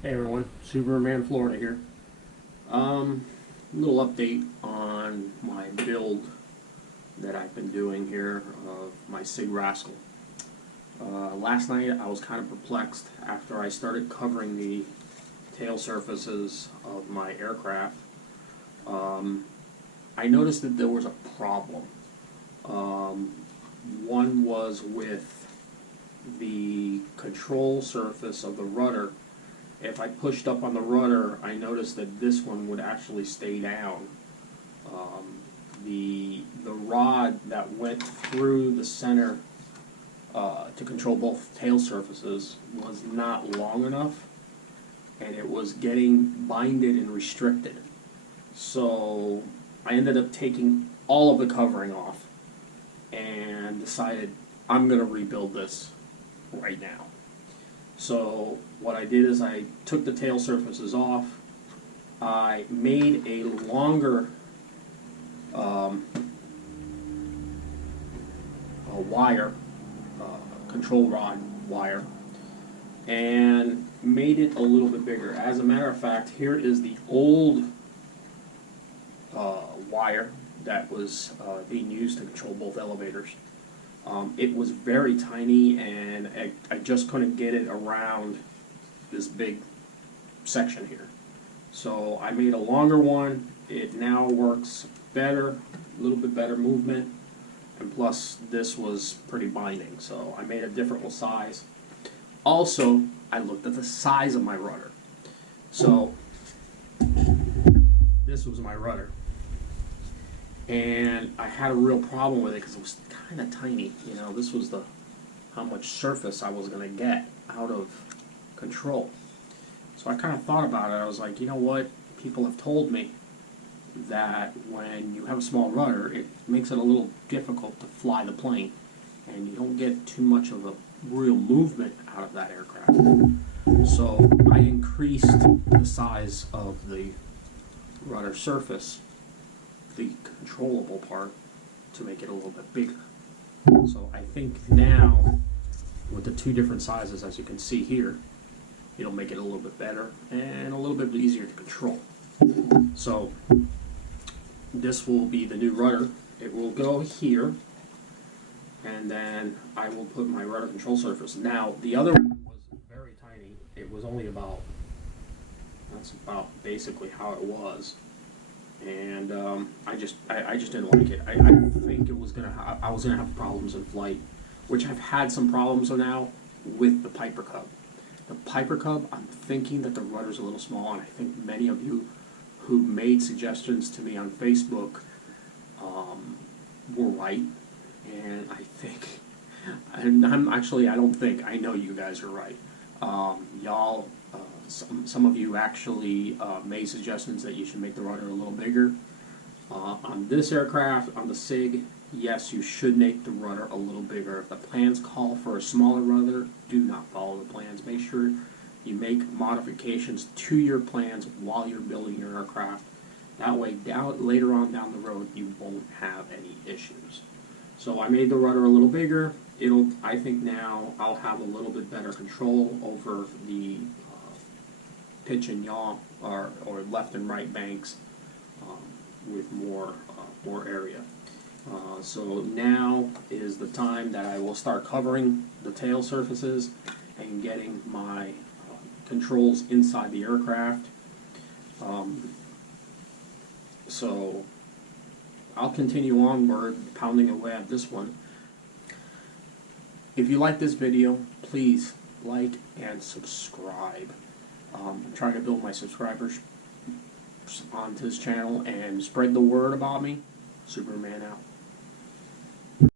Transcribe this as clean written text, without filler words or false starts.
Hey everyone, Superman Florida here. Little update on my build that I've been doing here of my Sig Rascal. Last night I was kind of perplexed after I started covering the tail surfaces of my aircraft. I noticed that there was a problem. One was with the control surface of the rudder. If I pushed up on the rudder, I noticed that this one would actually stay down. The rod that went through the center to control both tail surfaces was not long enough, and it was getting binded and restricted. So I ended up taking all of the covering off and decided I'm going to rebuild this right now. So what I did is I took the tail surfaces off. I made a longer wire, control rod wire, and made it a little bit bigger. As a matter of fact, here is the old wire that was being used to control both elevators. It was very tiny, and I just couldn't get it around this big section here. So I made a longer one. It now works better, a little bit better movement, and plus this was pretty binding, so I made a different size. Also, I looked at the size of my rudder. So this was my rudder, and I had a real problem with it because it was kind of tiny. You know, this was how much surface I was going to get out of control. So I kind of thought about it. I was like, you know what? People have told me that when you have a small rudder, it makes it a little difficult to fly the plane, and you don't get too much of a real movement out of that aircraft. So I increased the size of the rudder surface, the controllable part, to make it a little bit bigger. So I think now, with the two different sizes, as you can see here, it'll make it a little bit better and a little bit easier to control. So this will be the new rudder. It will go here, and then I will put my rudder control surface. Now, the other one was very tiny. It was only that's about basically how it was. And I just didn't like it. I think I was gonna have problems in flight, which I've had some problems now with the Piper Cub. The Piper Cub, I'm thinking that the rudder's a little small, and I think many of you who made suggestions to me on Facebook were right. And I think, I don't think, I know you guys are right. Y'all, some of you actually made suggestions that you should make the rudder a little bigger. On this aircraft, on the SIG, yes, you should make the rudder a little bigger. If the plans call for a smaller rudder, do not follow the plans. Make sure you make modifications to your plans while you're building your aircraft. That way, later on down the road, you won't have any issues. So I made the rudder a little bigger. I think now I'll have a little bit better control over the pitch and yaw, or left and right banks, with more area. So now is the time that I will start covering the tail surfaces and getting my controls inside the aircraft. So I'll continue onward, pounding away at this one. If you like this video, please like and subscribe. I'm trying to build my subscribers onto this channel and spread the word about me. Superman out.